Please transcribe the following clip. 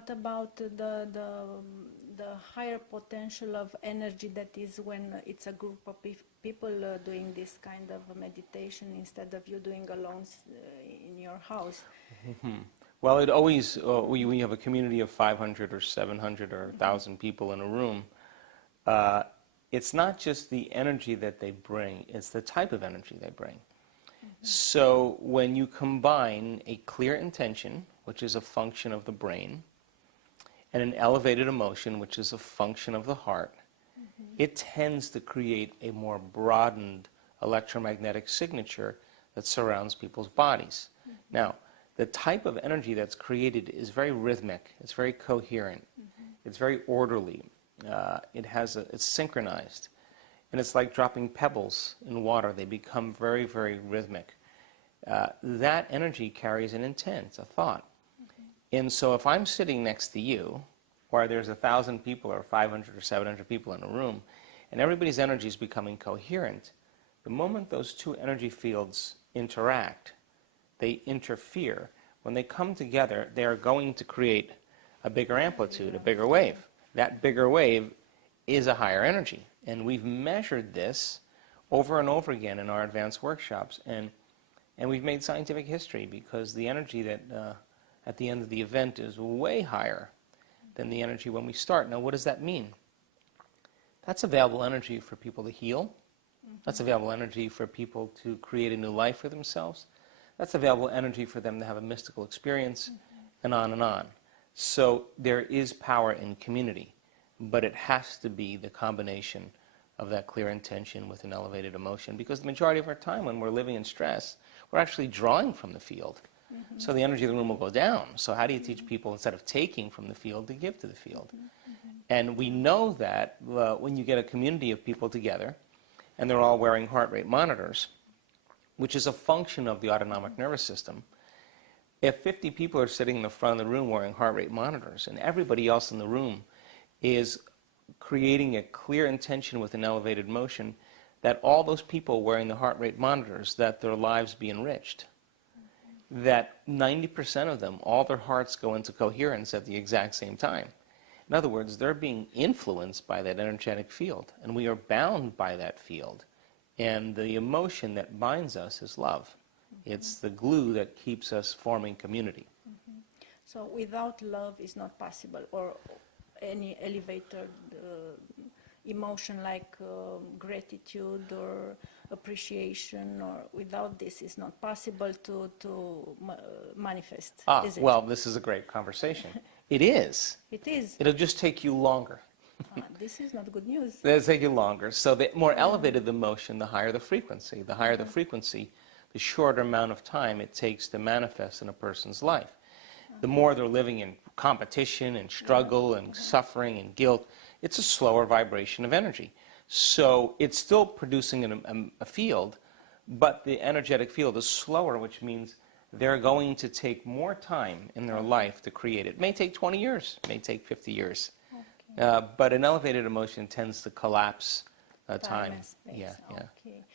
What about the higher potential of energy that is when it's a group of people doing this kind of meditation instead of you doing alone in your house? Well, it always, when you have a community of 500 or 700 or 1,000 people in a room, it's not just the energy that they bring, it's the type of energy they bring. So when you combine a clear intention, which is a function of the brain, and an elevated emotion, which is a function of the heart, it tends to create a more broadened electromagnetic signature that surrounds people's bodies. Now, the type of energy that's created is very rhythmic, it's very coherent, it's very orderly, it's synchronized, and it's like dropping pebbles in water. They become very, very rhythmic. That energy carries an intent, a thought. And so if I'm sitting next to you, or there's 1,000 people or 500 or 700 people in a room, and everybody's energy is becoming coherent, the moment those two energy fields interact, they interfere. When they come together, they are going to create a bigger amplitude, a bigger wave. That bigger wave is a higher energy. And we've measured this over and over again in our advanced workshops. And we've made scientific history because the energy that at the end of the event is way higher than the energy when we start. Now, what does that mean? That's available energy for people to heal. That's available energy for people to create a new life for themselves. That's available energy for them to have a mystical experience, and on and on. So there is power in community, but it has to be the combination of that clear intention with an elevated emotion, because the majority of our time when we're living in stress, we're actually drawing from the field. So the energy of the room will go down. So how do you teach people, instead of taking from the field, to give to the field? And we know that when you get a community of people together, and they're all wearing heart rate monitors, which is a function of the autonomic nervous system, if 50 people are sitting in the front of the room wearing heart rate monitors, and everybody else in the room is creating a clear intention with an elevated motion, that all those people wearing the heart rate monitors, that their lives be enriched. That 90% of them, all their hearts go into coherence at the exact same time. In other words, they're being influenced by that energetic field, and we are bound by that field. And the emotion that binds us is love. It's the glue that keeps us forming community. So without love it's not possible, or any elevated emotion like gratitude or appreciation, or without this it's not possible to manifest, is it? Well, this is a great conversation. It is. It is. It'll just take you longer. This is not good news. It'll take you longer. So the more elevated the motion, the higher the frequency. The higher the frequency, the shorter amount of time it takes to manifest in a person's life. The more they're living in competition and struggle and suffering and guilt, it's a slower vibration of energy. So it's still producing a field, but the energetic field is slower, which means they're going to take more time in their life to create it. It may take 20 years, it may take 50 years. But an elevated emotion tends to collapse time. Yeah. Okay.